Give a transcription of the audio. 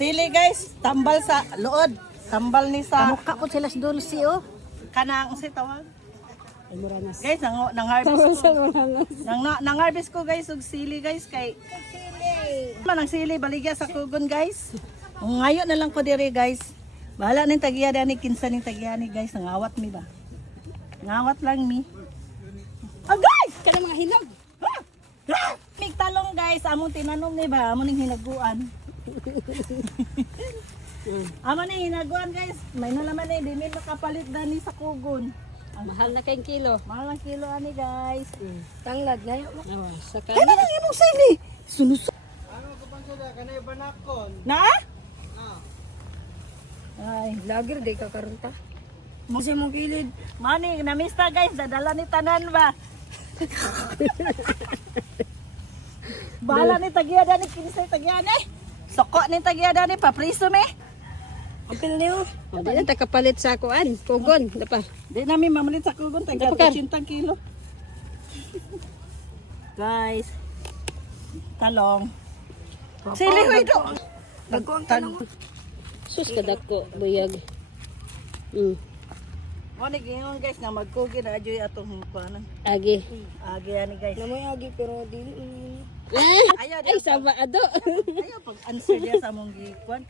Sili guys, tambal sa luod. Tambal ni sa Kamukha ko sila sa dulce oh. kanang si tawag. Ay muranas. Guys, nang harvest ko. Nang harvest ko guys og sili guys kay manang sili baligya sa kugon guys. Ngayon na lang ko diri guys. Bahala ning tagiya dani kinsa ning tagiya ni guys, nangawat mi ba. Ngawat lang mi. Ah guys, Kana mga hinog. mig talong guys, among tinanom ni ba, among ning hinaguan. Amo ning hinaguan guys, may nalaman ni di mi makapalit dani sa kugon. Mahal na kayong kilo. Mahal ang kilo ani guys. Tanglad na yun. Sa Kaya na lang imong sili. Sunusok. Ano ko pa sila kanay banakon? Na? Ay, Lager di ka karon ta. Kasi mong kilid. mani namista guys, dadala ni tanan ba? Bala ni tagiya dani kinsay tagiya ni. Soko ni tagiya dani papriso me. Ampil niyo. Hindi na takapalit sa kuan. Kugon. Dapa. Di namin mamalit sa kugon taga Dapat 80 kilo. Guys, talong. Sili ko ito. Dagko ang talong. Sus kadako buyag. Mani gingon guys nga magkugi na adyoy atong kuanan. Agi. Agi ani guys. Namoy agi pero dili. Ayaw Ay sama ado. ayaw pag answer dia sa among gikuan.